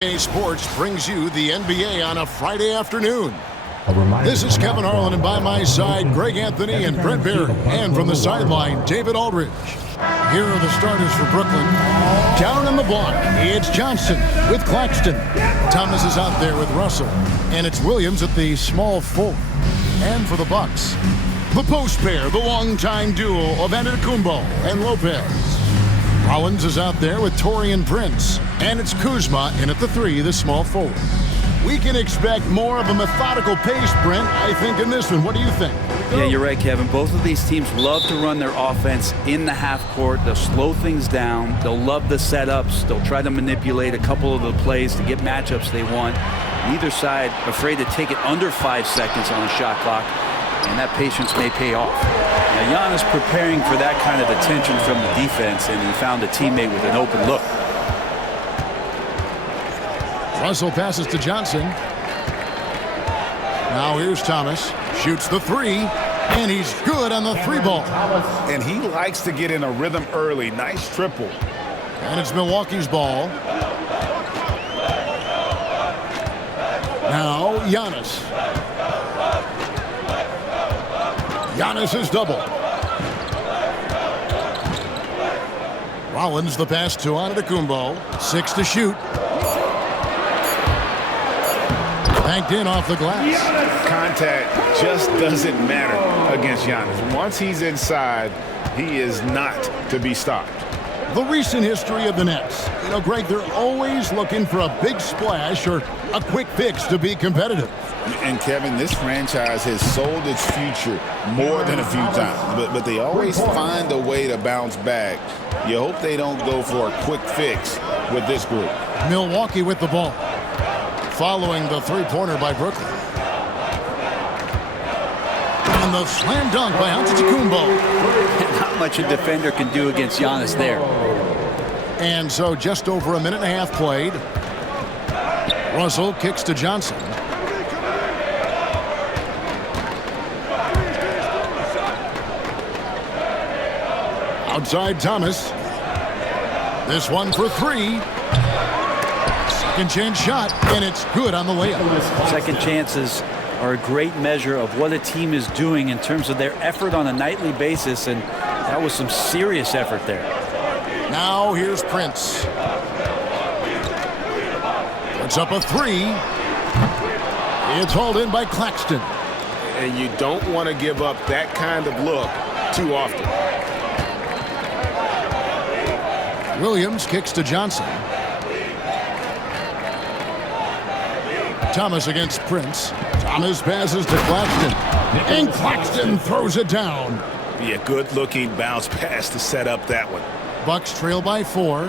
NBA Sports brings you the NBA on a Friday afternoon. This is Kevin Harlan, and by my side, Greg Anthony and Brent Barry. And from the sideline, David Aldridge. Here are the starters for Brooklyn. Down on the block, it's Johnson with Claxton. Thomas is out there with Russell. And it's Williams at the small forward. And for the Bucks, the post pair, the longtime duo of Antetokounmpo and Lopez. Rollins is out there with Taurean Prince. And it's Kuzma in at the three, the small forward. We can expect more of a methodical pace, Brent, I think, in this one. What do you think? Yeah, you're right, Kevin. Both of these teams love to run their offense in the half court. They'll slow things down. They'll love the setups. They'll try to manipulate a couple of the plays to get matchups they want. Neither side afraid to take it under 5 seconds on the shot clock, and that patience may pay off. Now, Giannis preparing for that kind of attention from the defense, and he found a teammate with an open look. Russell passes to Johnson. Now here's Thomas. Shoots the three, and he's good on the three ball. And he likes to get in a rhythm early. Nice triple. And it's Milwaukee's ball. Now Giannis. Giannis is double. Rollins the pass to Antetokounmpo. 6 to shoot. Banked in off the glass. Contact just doesn't matter against Giannis. Once he's inside, he is not to be stopped. The recent history of the Nets. You know, Greg, they're always looking for a big splash or a quick fix to be competitive. And Kevin, this franchise has sold its future more than a few times, but they always find a way to bounce back. You hope they don't go for a quick fix with this group. Milwaukee with the ball, following the three-pointer by Brooklyn. And the slam dunk by Antetokounmpo. Not much a defender can do against Giannis there. And so just over a minute and a half played. Russell kicks to Johnson. Outside Thomas. This one for three. Second chance shot, and it's good on the layup. Second chances are a great measure of what a team is doing in terms of their effort on a nightly basis, and that was some serious effort there. Now here's Prince. Puts up a three. It's hauled in by Claxton. And you don't want to give up that kind of look too often. Williams kicks to Johnson. Thomas against Prince. Thomas passes to Claxton. And Claxton throws it down. Be a good-looking bounce pass to set up that one. Bucks trail by 4.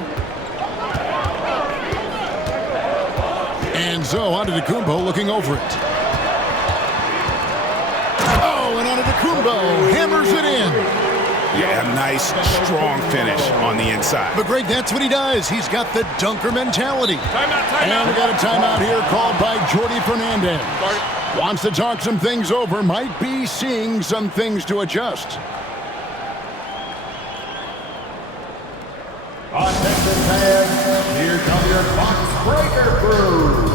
And so Antetokounmpo looking over it. Oh, and Antetokounmpo hammers it in. Yeah, a nice, strong finish on the inside. But Greg, that's what he does. He's got the dunker mentality. And we got a timeout here called by Jordi Fernandez. Wants to talk some things over. Might be seeing some things to adjust. Attention fans, here come your box breaker crew.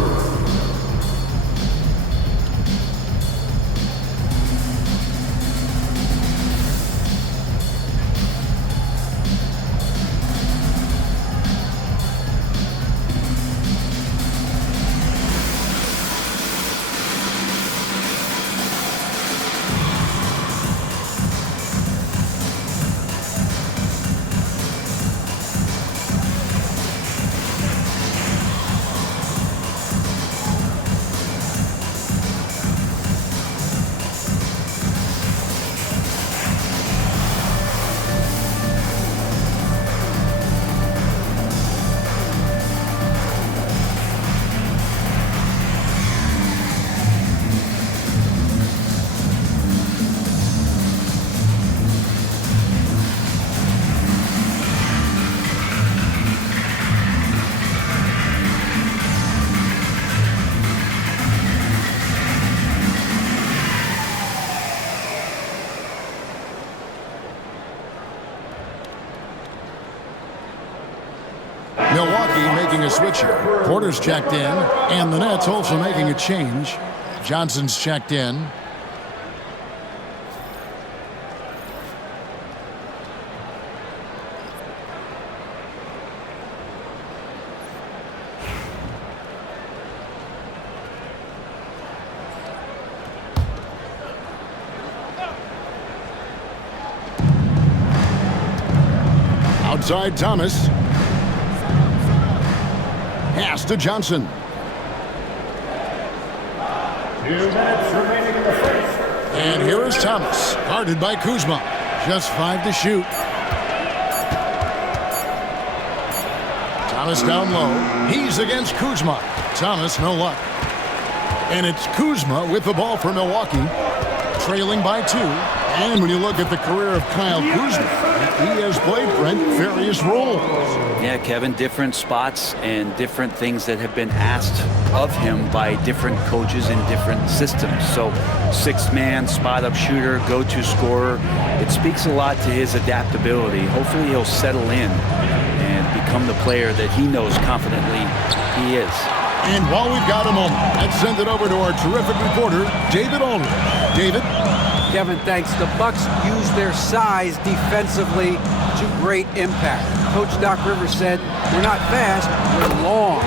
a switch here. Porter's checked in, and the Nets also making a change. Johnson's checked in. Outside Thomas. Pass to Johnson. 2 minutes remaining in the first. And here is Thomas, guarded by Kuzma. Just 5 to shoot. Thomas down low. He's against Kuzma. Thomas, no luck. And it's Kuzma with the ball for Milwaukee, trailing by 2. And when you look at the career of Kyle Kuzma, he has played, Brent, various roles. Yeah, Kevin, different spots and different things that have been asked of him by different coaches in different systems. So 6-man, spot-up shooter, go-to scorer. It speaks a lot to his adaptability. Hopefully he'll settle in and become the player that he knows confidently he is. And while we've got a moment, let's send it over to our terrific reporter, David Aldridge. David? Kevin, thanks. The Bucks use their size defensively to great impact. Coach Doc Rivers said, we're not fast, we're long.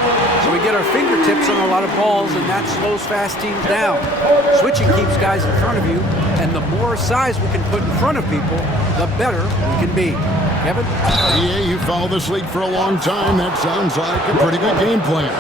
So we get our fingertips on a lot of balls, and that slows fast teams down. Switching keeps guys in front of you, and the more size we can put in front of people, the better we can be. Kevin? Yeah, you followed this league for a long time. That sounds like a pretty good game plan.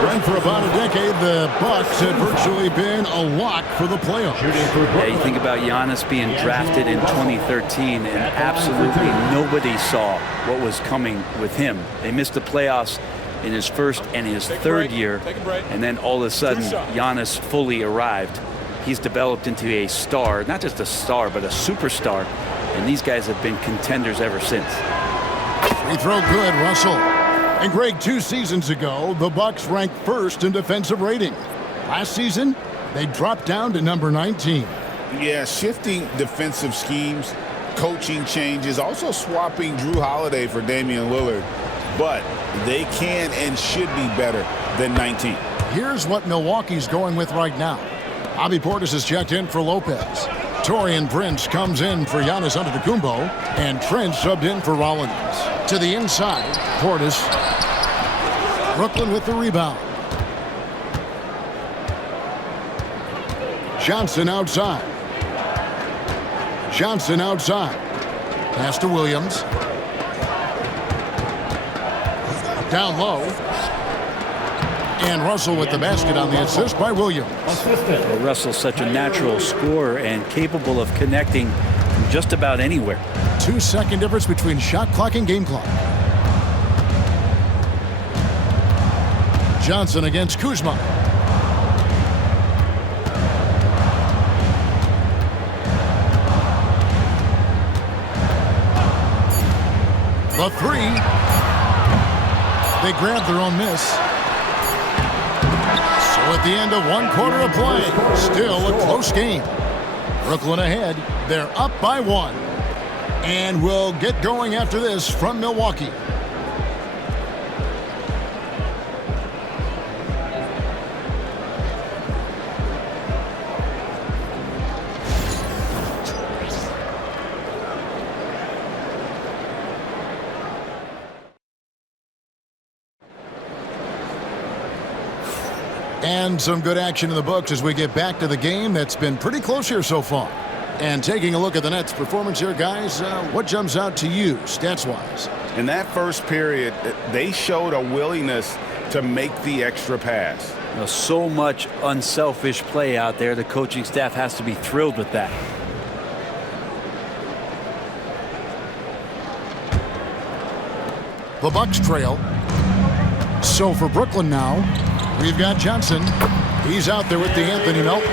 Brent, for about a decade, the Bucks had virtually been a lock for the playoffs. Yeah, you think about Giannis being drafted in 2013, and absolutely nobody saw what was coming with him. They missed the playoffs in his first and his third year, and then all of a sudden, Giannis fully arrived. He's developed into a star, not just a star, but a superstar, and these guys have been contenders ever since. Free throw good, Russell. And Greg, 2 seasons ago, the Bucks ranked first in defensive rating. Last season, they dropped down to number 19. Yeah, shifting defensive schemes, coaching changes, also swapping Drew Holiday for Damian Lillard. But they can and should be better than 19. Here's what Milwaukee's going with right now. Bobby Portis has checked in for Lopez. Taurean Prince comes in for Giannis Antetokounmpo, and Trent subbed in for Rollins. To the inside, Portis. Brooklyn with the rebound. Johnson outside. Johnson outside. Pass to Williams. Down low. And Russell with the basket on the assist by Williams. Well, Russell's such a natural scorer and capable of connecting from just about anywhere. 2-second difference between shot clock and game clock. Johnson against Kuzma. The 3. They grabbed their own miss. So at the end of 1 quarter of play, still a close game. Brooklyn ahead. They're up by 1. And we'll get going after this from Milwaukee. And some good action in the books as we get back to the game that's been pretty close here so far. And taking a look at the Nets' performance here, guys, what jumps out to you, stats-wise? In that first period, they showed a willingness to make the extra pass. So much unselfish play out there. The coaching staff has to be thrilled with that. The Bucks trail. So for Brooklyn now, we've got Johnson. He's out there with the Anthony Melton.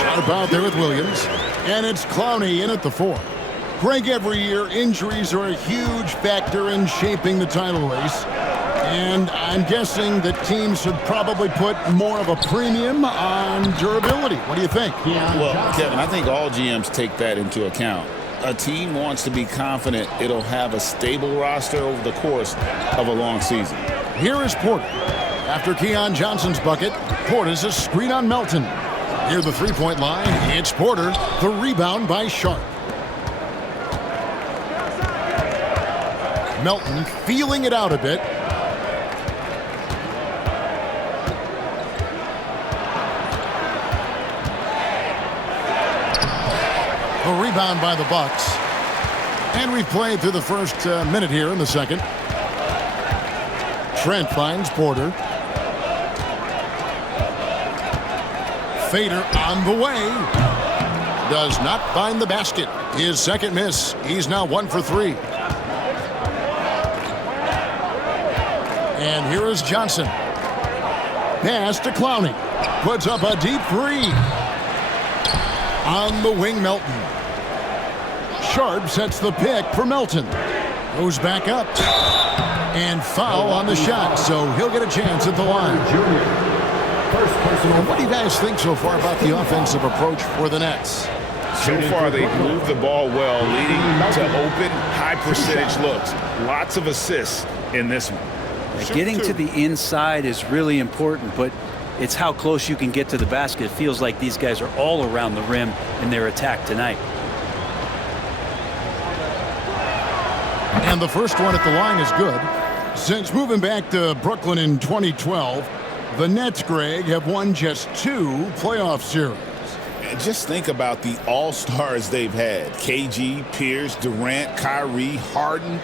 Sharp out there with Williams. And it's Clowney in at the 4. Greg, every year, injuries are a huge factor in shaping the title race. And I'm guessing that teams should probably put more of a premium on durability. What do you think? Well, Kevin, I think all GMs take that into account. A team wants to be confident it'll have a stable roster over the course of a long season. Here is Porter. After Keon Johnson's bucket, Porter's a screen on Melton. Near the three-point line, it's Porter. The rebound by Sharp. Melton feeling it out a bit. A rebound by the Bucks. And we've played through the first minute here in the second. Trent finds Porter. Fader on the way. Does not find the basket. His second miss. He's now 1 for 3. And here is Johnson. Pass to Clowney. Puts up a deep three. On the wing, Melton. Sharp sets the pick for Melton. Goes back up. And foul on the shot, so he'll get a chance at the line. And what do you guys think so far about the offensive approach for the Nets? So far, they've moved the ball well, leading to open, high-percentage looks. Lots of assists in this one. Getting to the inside is really important, but it's how close you can get to the basket. It feels like these guys are all around the rim in their attack tonight. And the first one at the line is good. Since moving back to Brooklyn in 2012, the Nets, Greg, have won just 2 playoff series. And just think about the all-stars they've had. KG, Pierce, Durant, Kyrie, Harden.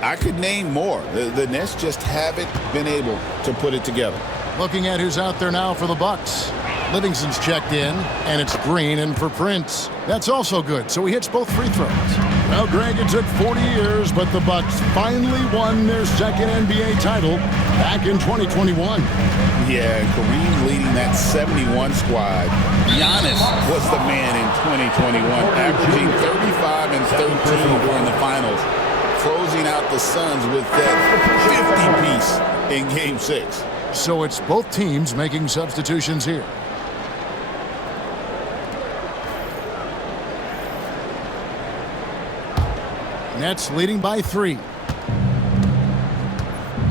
I could name more. The Nets just haven't been able to put it together. Looking at who's out there now for the Bucks. Livingston's checked in, and it's Green in for Prince. That's also good, so he hits both free throws. Well, Greg, it took 40 years, but the Bucks finally won their second NBA title back in 2021. Yeah, Kareem leading that 71 squad. Giannis was the man in 2021, averaging 35 and 13 during the finals, closing out the Suns with that 50-piece in Game 6. So it's both teams making substitutions here. Nets leading by 3.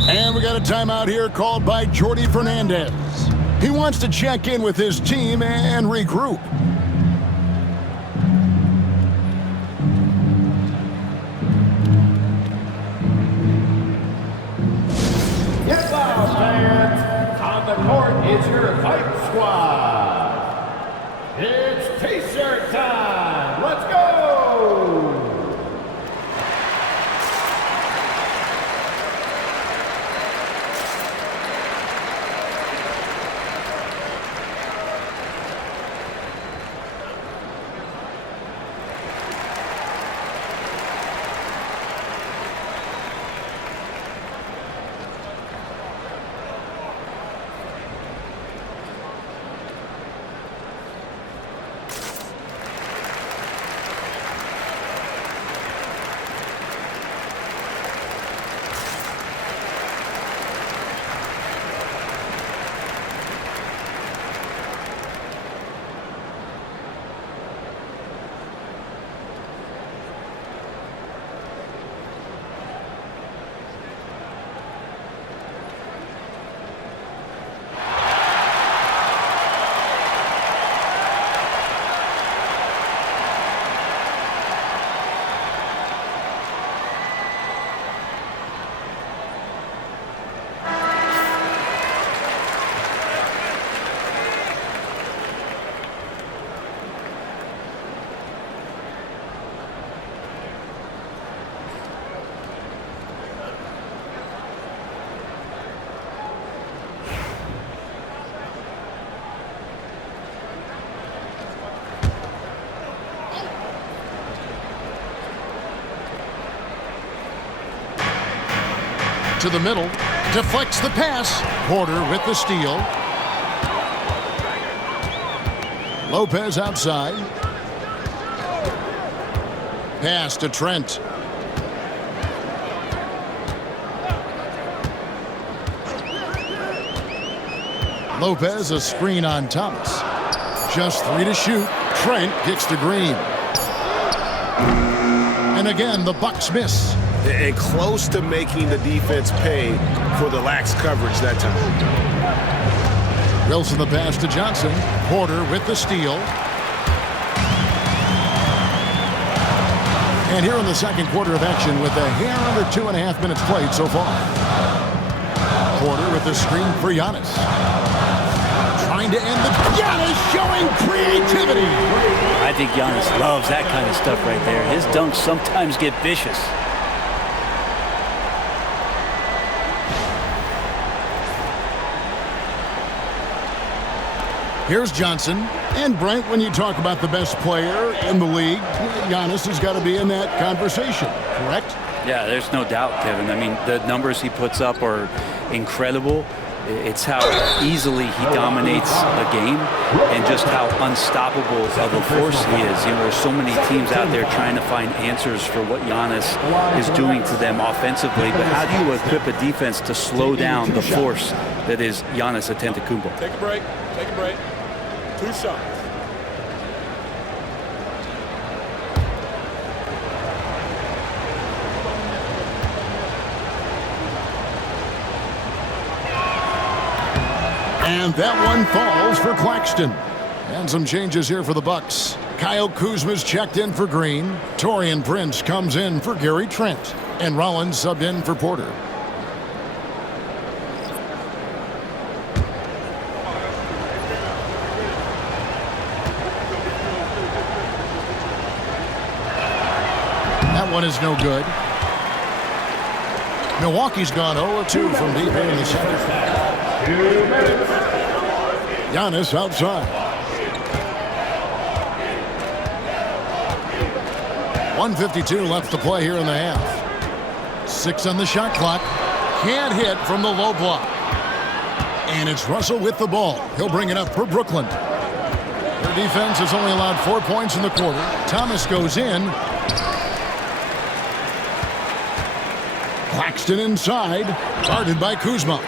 And we got a timeout here called by Jordi Fernandez. He wants to check in with his team and regroup. Get loud, fans. On the court is your Hype Squad. It's T-shirt time. Let's go. To the middle, deflects the pass. Porter with the steal. Lopez outside. Pass to Trent. Lopez a screen on Thomas. Just 3 to shoot. Trent kicks to Green. And again, the Bucks miss. and close to making the defense pay for the lax coverage that time. Wilson the pass to Johnson. Porter with the steal. And here in the second quarter of action with a hair under 2.5 minutes played so far. Porter with the screen for Giannis. Trying to end the... Giannis showing creativity. I think Giannis loves that kind of stuff right there. His dunks sometimes get vicious. Here's Johnson. And Brent, when you talk about the best player in the league, Giannis has got to be in that conversation, correct? Yeah, there's no doubt, Kevin. I mean, the numbers he puts up are incredible. It's how easily he dominates the game and just how unstoppable of a force he is. You know, there's so many teams out there trying to find answers for what Giannis is doing to them offensively, but how do you equip a defense to slow down the force that is Giannis Antetokounmpo? Take a break. Take a break. 2 shots. And that one falls for Claxton. And some changes here for the Bucks. Kyle Kuzma's checked in for Green. Taurean Prince comes in for Gary Trent. And Rollins subbed in for Porter. That one is no good. Milwaukee's gone 0-2 from deep here in the second. Giannis outside. 1:52 left to play here in the half. 6 on the shot clock. Can't hit from the low block. And it's Russell with the ball. He'll bring it up for Brooklyn. Their defense has only allowed 4 points in the quarter. Thomas goes in. Claxton inside, guarded by Kuzma.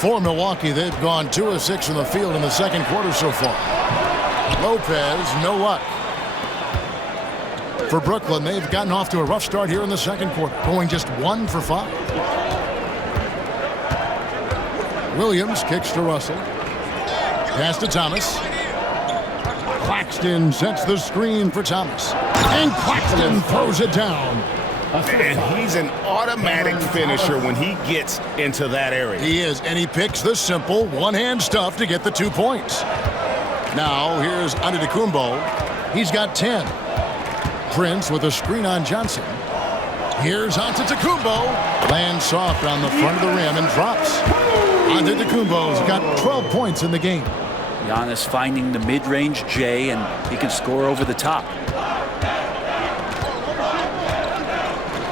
For Milwaukee, they've gone 2 of 6 from the field in the second quarter so far. Lopez, no luck. For Brooklyn, they've gotten off to a rough start here in the second quarter, going just 1 for 5. Williams kicks to Russell. Pass to Thomas. Claxton sets the screen for Thomas. And Claxton throws it down. And he's an automatic finisher when he gets into that area. He is, and he picks the simple one-hand stuff to get the 2 points. Now, here's Antetokounmpo. He's got 10. Prince with a screen on Johnson. Here's Antetokounmpo. Lands soft on the front of the rim and drops. Antetokounmpo's got 12 points in the game. Giannis finding the mid-range J, and he can score over the top.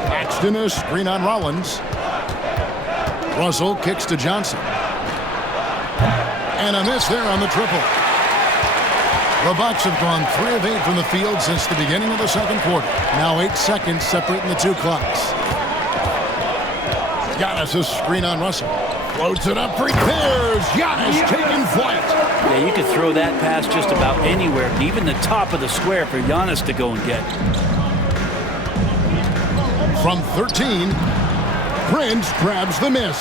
Claxton a screen on Rollins. Russell kicks to Johnson. And a miss there on the triple. The Bucks have gone 3 of 8 from the field since the beginning of the second quarter. Now 8 seconds separating the 2 clocks. Giannis a screen on Russell. Floats it up, prepares. Giannis taking flight. Yeah, you could throw that pass just about anywhere, even the top of the square for Giannis to go and get. From 13, Prince grabs the miss.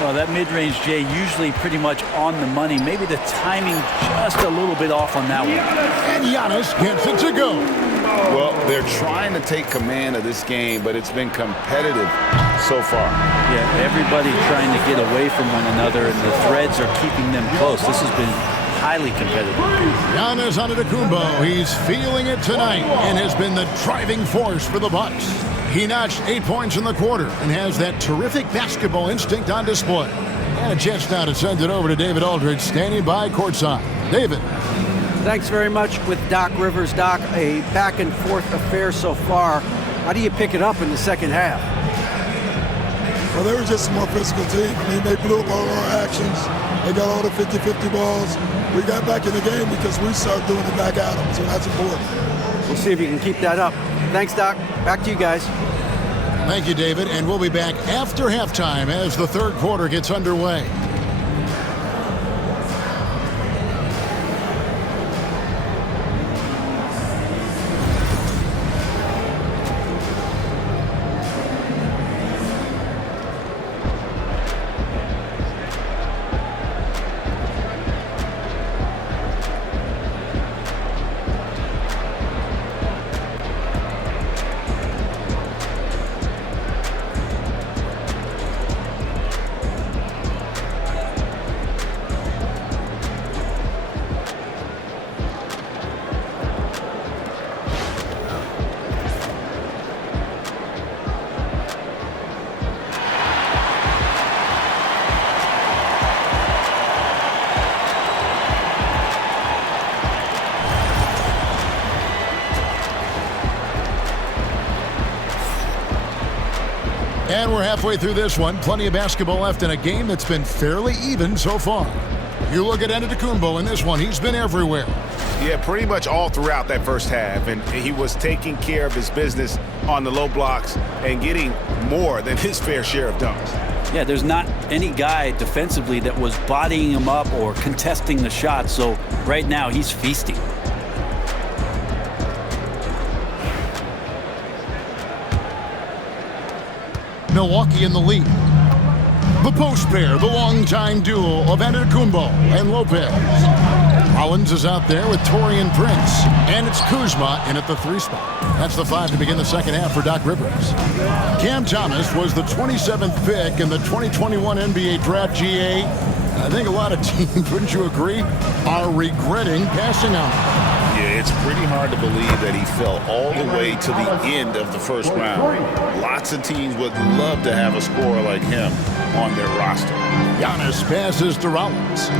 Well, that mid-range J usually pretty much on the money. Maybe the timing just a little bit off on that one. And Giannis gets it to go. Well, they're trying to take command of this game, but it's been competitive so far. Yeah, everybody trying to get away from one another, and the threads are keeping them close. This has been highly competitive. Giannis Antetokounmpo, he's feeling it tonight and has been the driving force for the Bucks. He notched 8 points in the quarter and has that terrific basketball instinct on display. And a chance now to send it over to David Aldridge, standing by courtside. David. Thanks very much with Doc Rivers. Doc, a back-and-forth affair so far. How do you pick it up in the second half? Well, they were just a more physical team. I mean, they blew up all our actions. They got all the 50-50 balls. We got back in the game because we started doing it back at them, so that's important. We'll see if you can keep that up. Thanks, Doc. Back to you guys. Thank you, David. And we'll be back after halftime as the third quarter gets underway. And we're halfway through this one. Plenty of basketball left in a game that's been fairly even so far. You look at Antetokounmpo in this one. He's been everywhere. Yeah, pretty much all throughout that first half. And he was taking care of his business on the low blocks and getting more than his fair share of dunks. Yeah, there's not any guy defensively that was bodying him up or contesting the shot. So right now he's feasting. Milwaukee in the lead. The post pair, the longtime duo of Antetokounmpo and Lopez. Rollins is out there with Taurean Prince, and it's Kuzma in at the 3 spot. That's the 5 to begin the second half for Doc Rivers. Cam Thomas was the 27th pick in the 2021 NBA Draft. GA. I think a lot of teams, wouldn't you agree, are regretting passing on him. Yeah, it's pretty hard to believe that he fell all the way to the end of the first round. Lots of teams would love to have a scorer like him on their roster. Giannis passes to Rollins.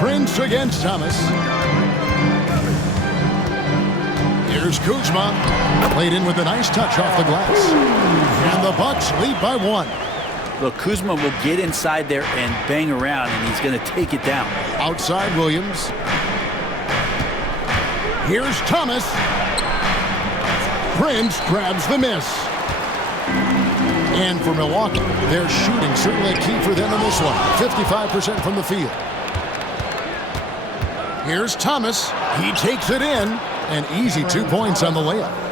Prince against Thomas. Here's Kuzma. Played in with a nice touch off the glass. And the Bucks lead by 1. Look, Kuzma will get inside there and bang around, and he's going to take it down. Outside Williams. Here's Thomas. Prince grabs the miss. And for Milwaukee, their shooting certainly a key for them in this one. 55% from the field. Here's Thomas. He takes it in. An easy 2 points on the layup.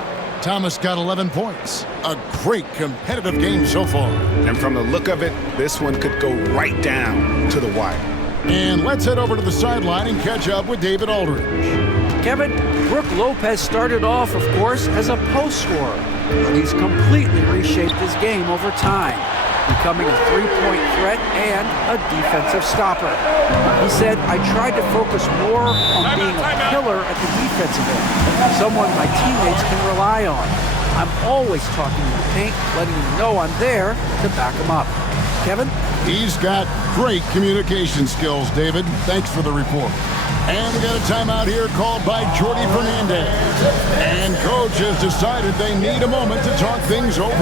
Thomas got 11 points. A great competitive game so far. And from the look of it, this one could go right down to the wire. And let's head over to the sideline and catch up with David Aldridge. Kevin, Brook Lopez started off, of course, as a post scorer, but he's completely reshaped his game over time, becoming a three-point threat and a defensive stopper. He said, I tried to focus more on being a pillar at the defensive end, someone my teammates can rely on. I'm always talking in the paint, letting them know I'm there to back them up. Kevin? He's got great communication skills, David. Thanks for the report. And we got a timeout here called by Jordy Fernandez. And coach has decided they need a moment to talk things over.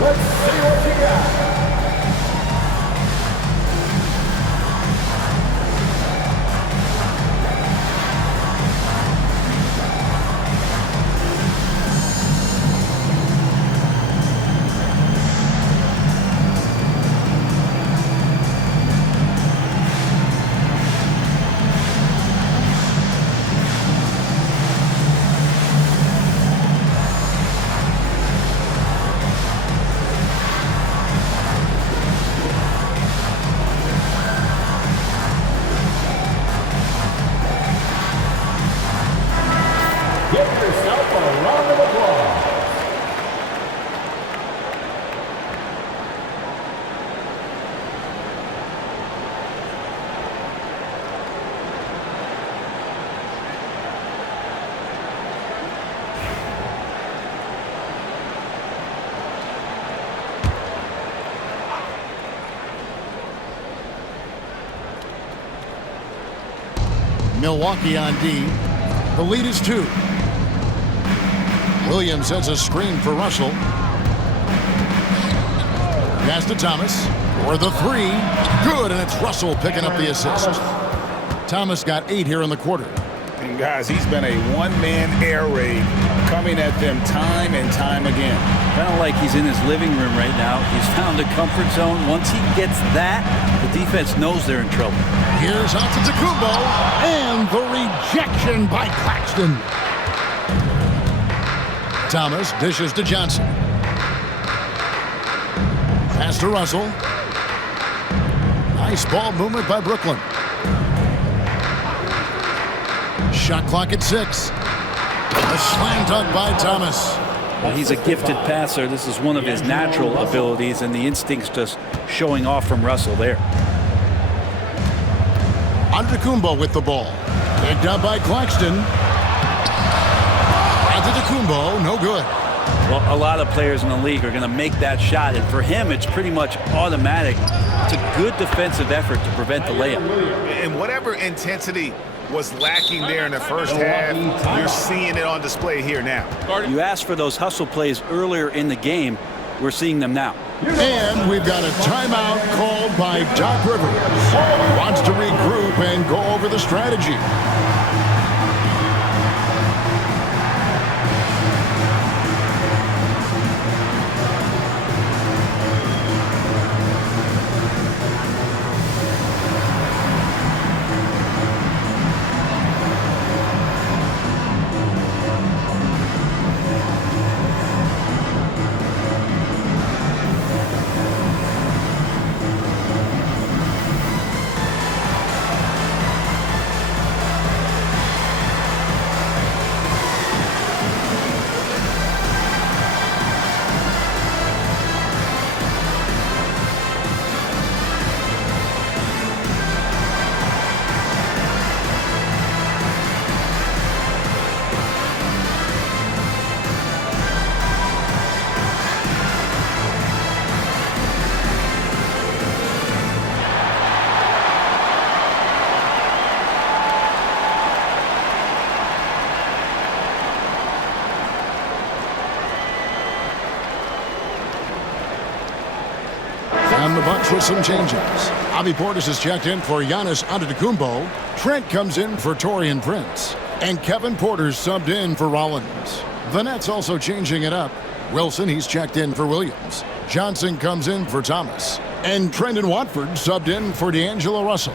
Let's see what you got. Give yourself a round of applause. Milwaukee on D. The lead is 2. Williams sets a screen for Russell. Pass to Thomas for the 3. Good, and it's Russell picking up the assist. Thomas got 8 here in the quarter. And guys, he's been a one-man air raid coming at them time and time again. Kind of like he's in his living room right now. He's found a comfort zone. Once he gets that, the defense knows they're in trouble. Here's Antetokounmpo, and the rejection by Claxton. Thomas dishes to Johnson. Pass to Russell. Nice ball movement by Brooklyn. Shot clock at 6. A slam dunk by Thomas. Well, he's a gifted passer. This is one of his natural abilities, and the instinct's just showing off from Russell there. Antetokounmpo with the ball. Picked up by Claxton. Antetokounmpo, no good. Well, a lot of players in the league are going to make that shot, and for him, it's pretty much automatic. It's a good defensive effort to prevent the layup. And whatever intensity was lacking there in the first half, you're seeing it on display here now. You asked for those hustle plays earlier in the game. We're seeing them now. And we've got a timeout called by Doc Rivers. He wants to regroup and go over the strategy. And the Bucks with some changes. Bobby Portis is checked in for Giannis Antetokounmpo. Trent comes in for Taurean Prince. And Kevin Porter's subbed in for Rollins. The Nets also changing it up. Wilson, he's checked in for Williams. Johnson comes in for Thomas. And Trendon Watford subbed in for D'Angelo Russell.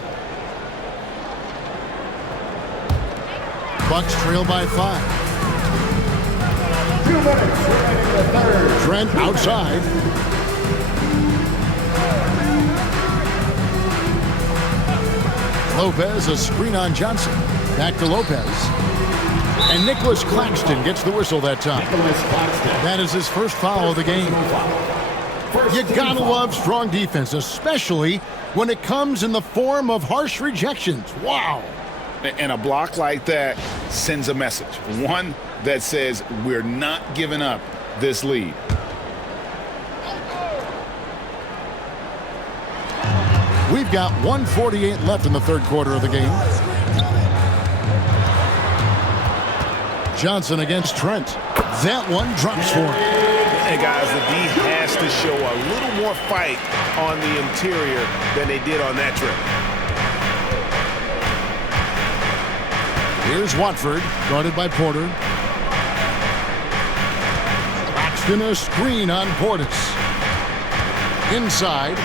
Bucks trail by 5. 2 minutes remaining in the third. Trent outside. Lopez, a screen on Johnson. Back to Lopez. And Nicholas Claxton gets the whistle that time. That is his first foul of the game. You gotta love strong defense, especially when it comes in the form of harsh rejections. Wow. And a block like that sends a message. One that says we're not giving up this lead. We've got 1:48 left in the third quarter of the game. Johnson against Trent. That one drops for him. And guys, the D has to show a little more fight on the interior than they did on that trip. Here's Watford, guarded by Porter. Claxton, a screen on Portis. Inside.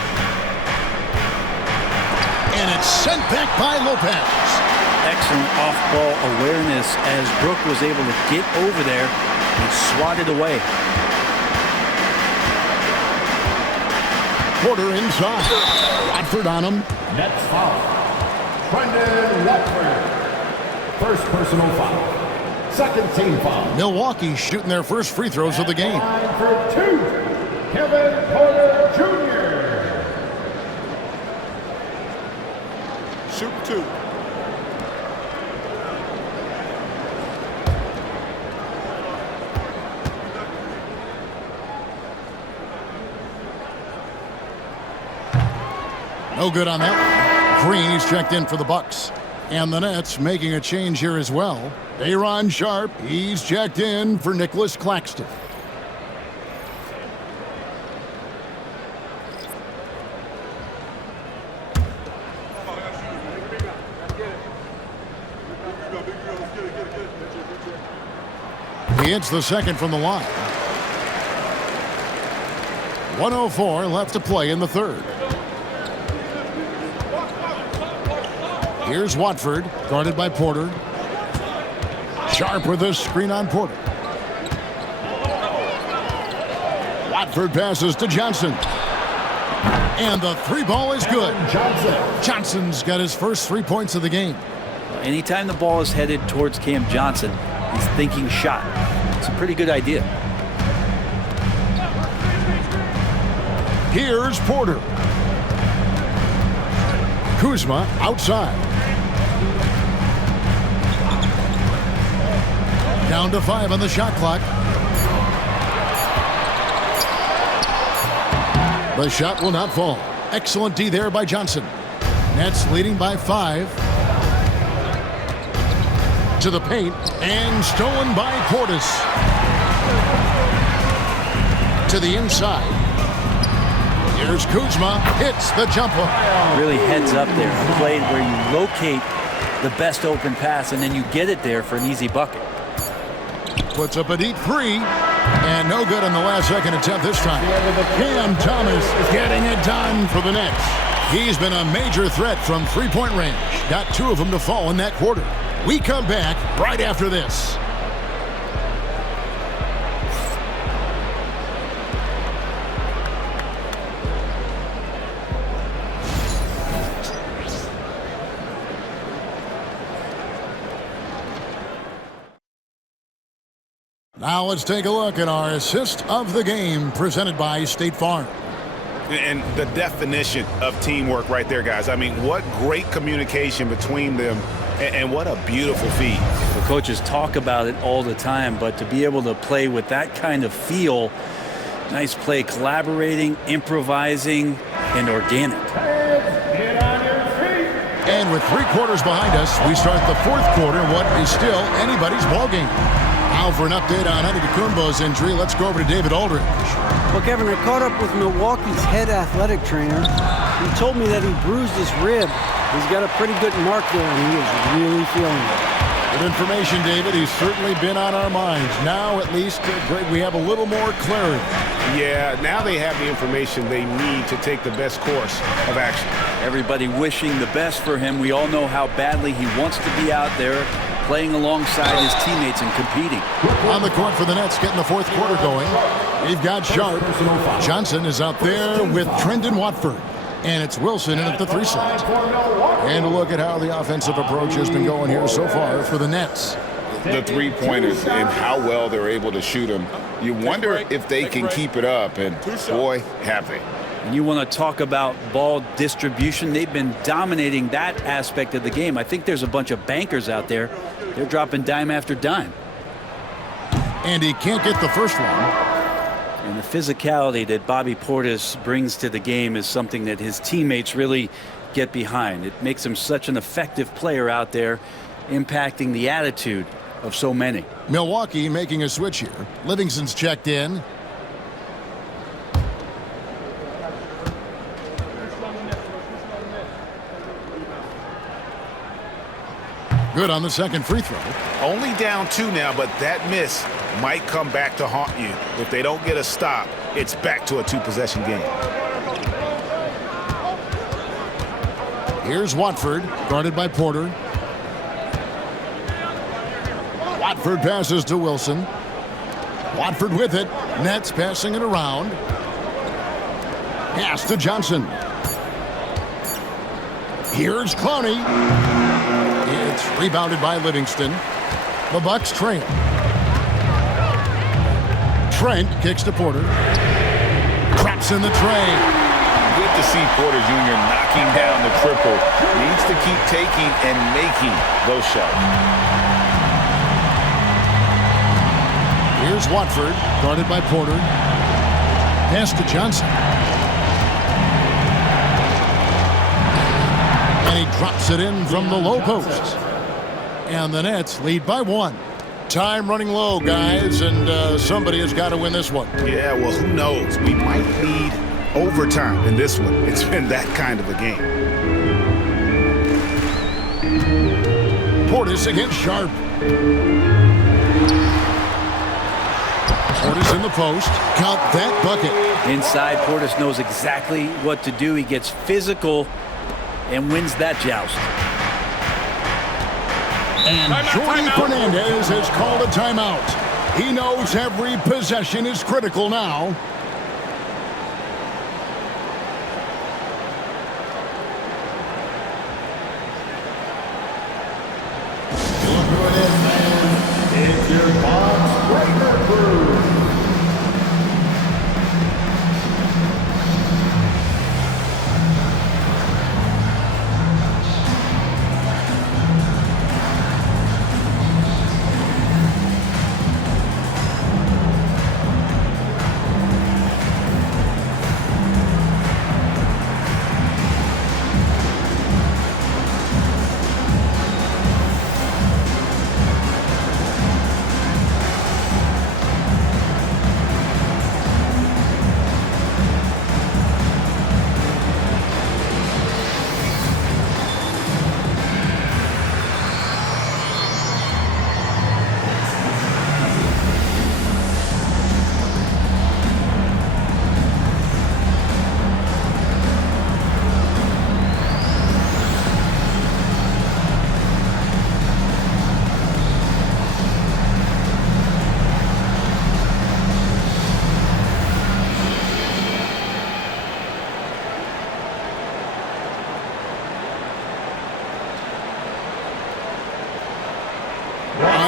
And it's sent back by Lopez. Excellent off-ball awareness as Brook was able to get over there and swat it away. Porter inside. Watford on him. Nets foul. Trendon Watford. First personal foul. Second team foul. Milwaukee shooting their first free throws of the game. Line for 2. Kevin Porter Jr. Shoot 2. No good on that. Green, he's checked in for the Bucks. And the Nets making a change here as well. Aaron Sharp, he's checked in for Nicholas Claxton. He hits the second from the line. 1:04 left to play in the third. Here's Watford, guarded by Porter. Sharp with a screen on Porter. Watford passes to Johnson. And the three ball is good. Johnson's got his first 3 points of the game. Anytime the ball is headed towards Cam Johnson, he's thinking shot. It's a pretty good idea. Here's Porter. Kuzma outside. Down to 5 on the shot clock. The shot will not fall. Excellent D there by Johnson. Nets leading by 5. To the paint and stolen by Portis. To the inside. Here's Kuzma, hits the jumper. Really heads up there. A play where you locate the best open pass and then you get it there for an easy bucket. Puts up a deep 3. And no good on the last second attempt this time. Cam Thomas getting it done for the Nets. He's been a major threat from three-point range. Got 2 of them to fall in that quarter. We come back right after this. Now let's take a look at our assist of the game presented by State Farm. And the definition of teamwork right there, guys. I mean, what great communication between them, and what a beautiful feed. The coaches talk about it all the time, but to be able to play with that kind of feel, nice play, collaborating, improvising, and organic. And with 3 quarters behind us, we start the 4th quarter, what is still anybody's ballgame. Now for an update on Antetokounmpo's injury, let's go over to David Aldridge. Well, Kevin, I caught up with Milwaukee's head athletic trainer. He told me that he bruised his rib. He's got a pretty good mark there, and he is really feeling it. Good information, David. He's certainly been on our minds. Now, at least, Greg, we have a little more clarity. Yeah, now they have the information they need to take the best course of action. Everybody wishing the best for him. We all know how badly he wants to be out there, playing alongside his teammates and competing. On the court for the Nets, getting the 4th quarter going. We've got Sharp. Johnson is out there with Trendon Watford. And it's Wilson in at the 3 slot. And a look at how the offensive approach has been going here so far for the Nets. The 3-pointers and how well they're able to shoot them. You wonder if they can keep it up, and boy, have they. And you want to talk about ball distribution. They've been dominating that aspect of the game. I think there's a bunch of bankers out there. They're dropping dime after dime. And he can't get the first one. And the physicality that Bobby Portis brings to the game is something that his teammates really get behind. It makes him such an effective player out there, impacting the attitude of so many. Milwaukee making a switch here. Livingston's checked in. Good on the second free throw. Only down 2 now, but that miss might come back to haunt you. If they don't get a stop, it's back to a 2-possession game. Here's Watford, guarded by Porter. Watford passes to Wilson. Watford with it. Nets passing it around. Pass to Johnson. Here's Clowney. It's rebounded by Livingston. The Bucks trail. Trent kicks to Porter. Traps in the tray. Good to see Porter Jr. knocking down the triple. Needs to keep taking and making those shots. Here's Watford, guarded by Porter. Pass to Johnson. And he drops it in from the low post. And the Nets lead by 1. Time running low, guys, and somebody has got to win this one. Yeah, well, who knows? We might need overtime in this one. It's been that kind of a game. Portis against Sharp. Portis in the post. Count that bucket. Inside, Portis knows exactly what to do. He gets physical and wins that joust. And Jordi Fernandez has called a timeout. He knows every possession is critical now. Look who it is, man. It's your Bob's Breaker crew.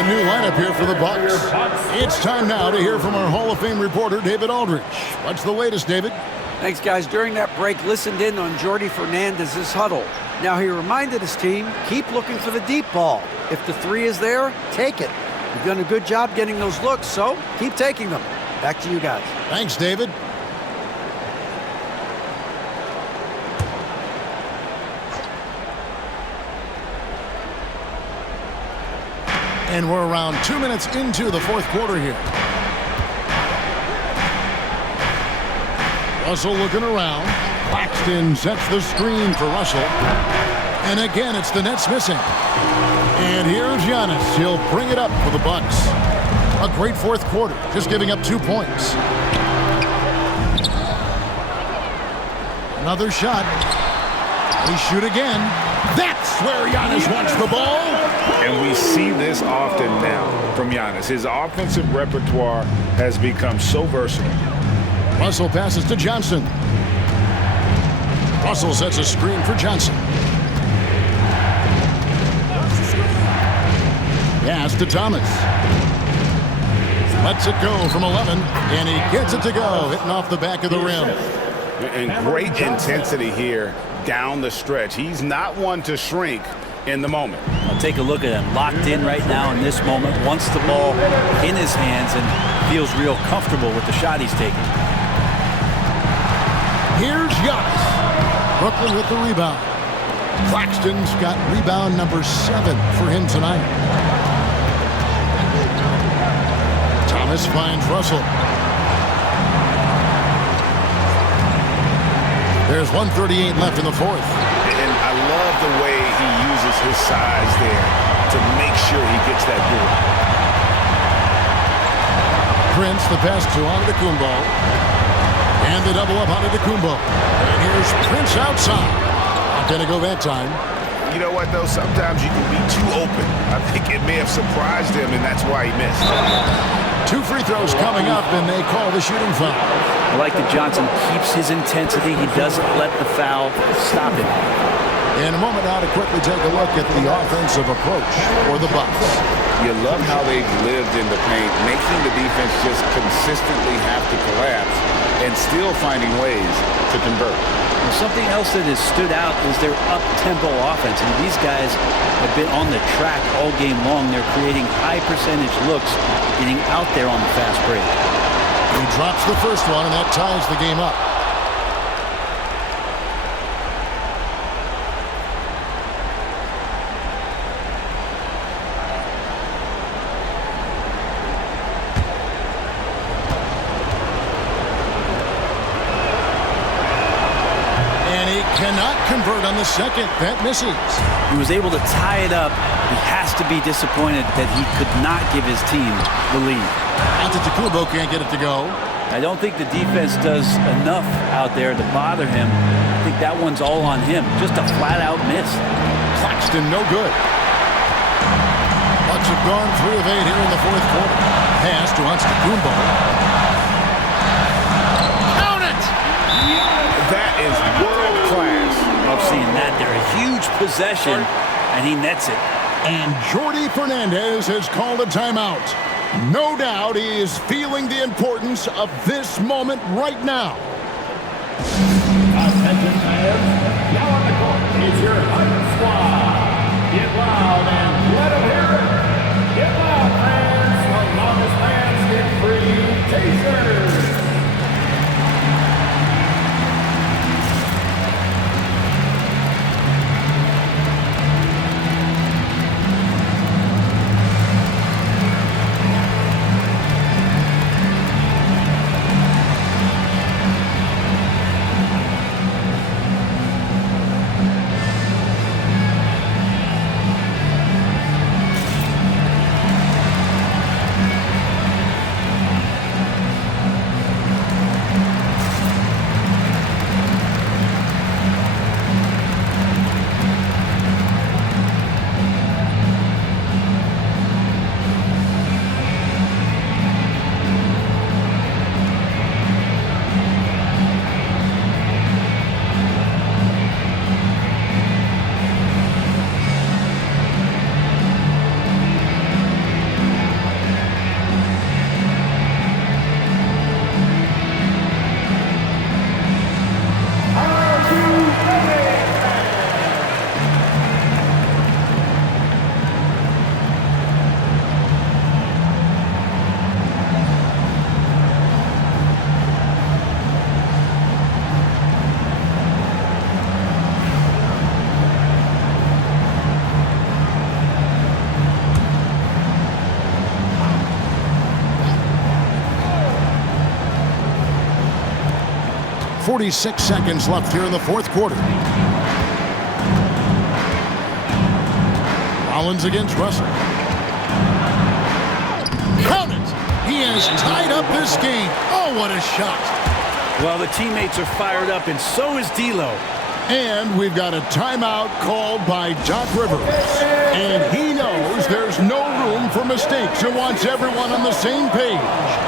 A new lineup here for the Bucks. It's time now to hear from our Hall of Fame reporter, David Aldridge. What's the latest, David? Thanks, guys. During that break, listened in on Jordy Fernandez's huddle. Now, he reminded his team, keep looking for the deep ball. If the three is there, take it. You've done a good job getting those looks, so keep taking them. Back to you guys. Thanks, David. And we're around 2 minutes into the fourth quarter here. Russell looking around. Claxton sets the screen for Russell. And again, it's the Nets missing. And here's Giannis. He'll bring it up for the Bucks. A great fourth quarter, just giving up 2 points. Another shot. They shoot again. That's where Giannis wants the ball. And we see this often now from Giannis. His offensive repertoire has become so versatile. Russell passes to Johnson. Russell sets a screen for Johnson. Pass to Thomas. Lets it go from 11, and he gets it to go, hitting off the back of the rim. And great intensity here down the stretch. He's not one to shrink in the moment. I'll take a look at him. Locked in right now in this moment. Wants the ball in his hands and feels real comfortable with the shot he's taking. Here's Giannis. Brooklyn with the rebound. Claxton's got rebound number 7 for him tonight. Thomas finds Russell. There's 1:38 left in the fourth. And I love the way he uses his size there to make sure he gets that board. Prince, the pass to Antetokounmpo. And the double up Antetokounmpo. And here's Prince outside. Not going to go that time. You know what, though? Sometimes you can be too open. I think it may have surprised him, and that's why he missed. 2 free throws coming up, and they call the shooting foul. I like that Johnson keeps his intensity. He doesn't let the foul stop him. In a moment now to quickly take a look at the offensive approach for the Bucks. You love how they've lived in the paint, making the defense just consistently have to collapse and still finding ways to convert. Well, something else that has stood out is their up-tempo offense. And these guys have been on the track all game long. They're creating high-percentage looks, getting out there on the fast break. He drops the first one, and that ties the game up. Cannot convert on the second. That misses. He was able to tie it up. He has to be disappointed that he could not give his team the lead. Antetokounmpo can't get it to go. I don't think the defense does enough out there to bother him. I think that one's all on him. Just a flat-out miss. Claxton, no good. Bucks have gone 3 of 8 here in the fourth quarter. Pass to Antetokounmpo. Count it! That is world-class. Love seeing that. They're a huge possession, and he nets it. And Jordy Fernandez has called a timeout. No doubt he is feeling the importance of this moment right now. Attention fans, now on the court is your Hype Squad. Get loud and let them hear it. Get loud, fans. The loudest fans get free t-shirts. 46 seconds left here in the fourth quarter. Rollins against Russell. Count it! He has tied up this game. Oh, what a shot. Well, the teammates are fired up, and so is D'Lo. And we've got a timeout called by Doc Rivers. And he knows there's no room for mistakes and wants everyone on the same page.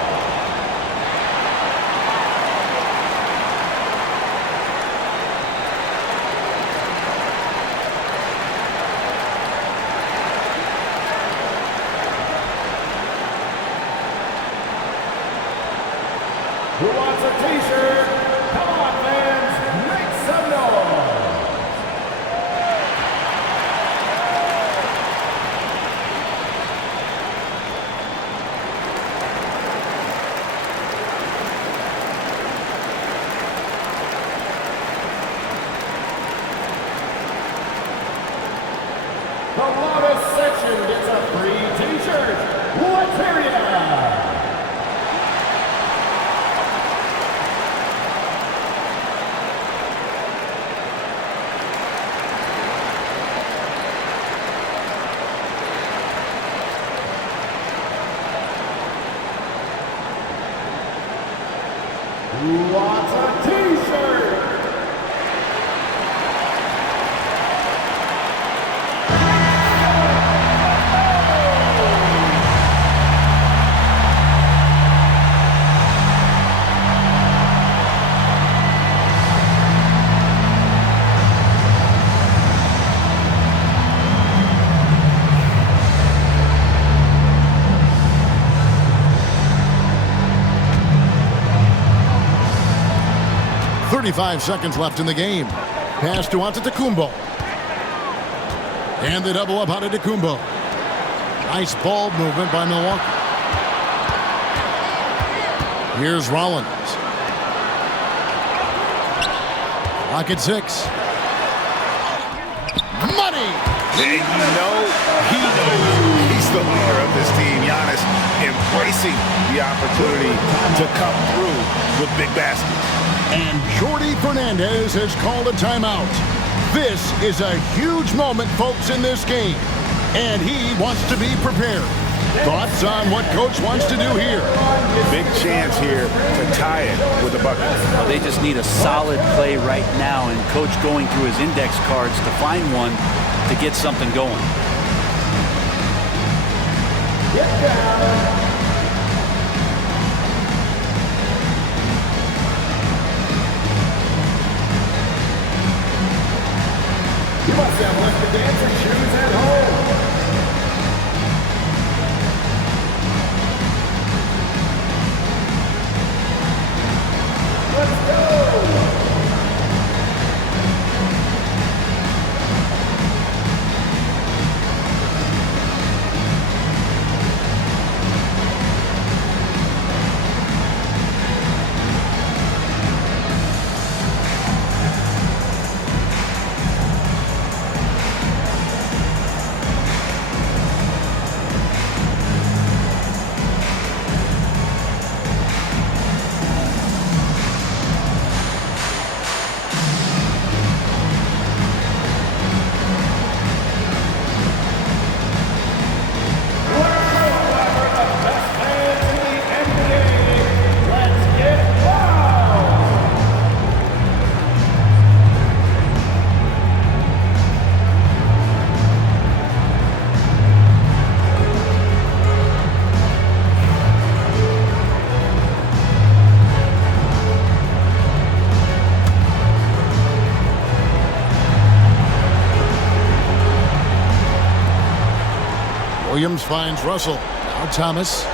Who wants a t-shirt? Come on, fans, make some noise. The loudest section gets a free t-shirt. Let's hear ya! Who wants a t-shirt? .35 seconds left in the game. Pass to Antetokounmpo. And the double up out of Antetokounmpo. Nice ball movement by Milwaukee. Here's Rollins. Clock at 6. Money! And you know, he knows he's the leader of this team. Giannis embracing the opportunity to come through with big baskets. And Jordi Fernandez has called a timeout. This is a huge moment, folks, in this game. And he wants to be prepared. Thoughts on what Coach wants to do here? Big chance here to tie it with a bucket. Well, they just need a solid play right now, and Coach going through his index cards to find one to get something going. Get down. You must have left the dancing shoes at home. Let's go! Williams finds Russell. Now Thomas.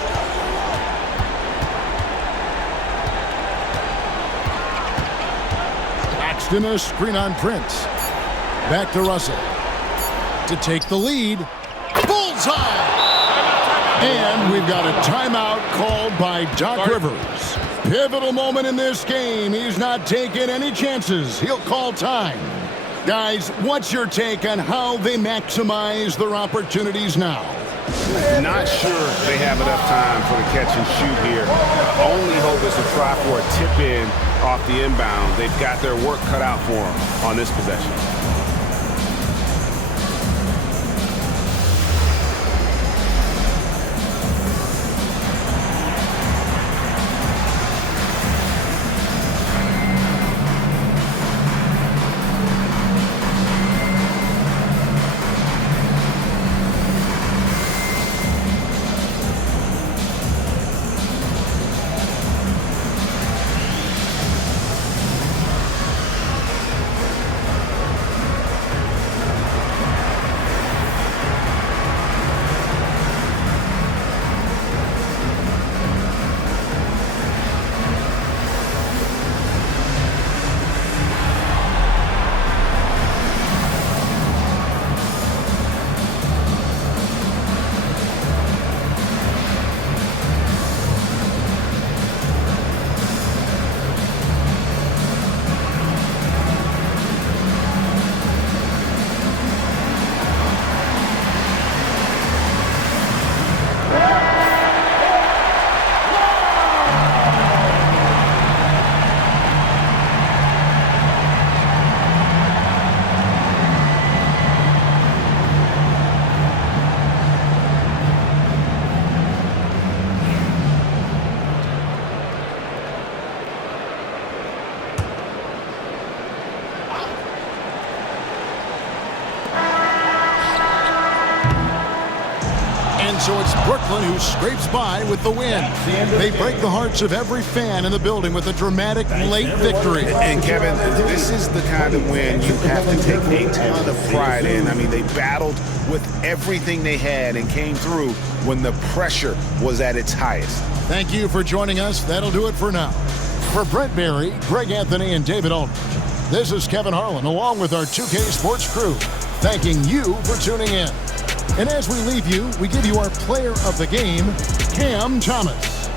Paxton a screen on Prince. Back to Russell. To take the lead. Bullseye! And we've got a timeout called by Doc Rivers. Pivotal moment in this game. He's not taking any chances. He'll call time. Guys, what's your take on how they maximize their opportunities now? Not sure they have enough time for the catch and shoot here. Only hope is to try for a tip in off the inbound. They've got their work cut out for them on this possession. So it's Brooklyn who scrapes by with the win. They break the hearts of every fan in the building with a dramatic late victory. And Kevin, this is the kind of win you have to take a ton of pride in. I mean, they battled with everything they had and came through when the pressure was at its highest. Thank you for joining us. That'll do it for now. For Brent Barry, Greg Anthony, and David Aldridge, this is Kevin Harlan along with our 2K Sports crew, thanking you for tuning in. And as we leave you, we give you our player of the game, Cam Thomas.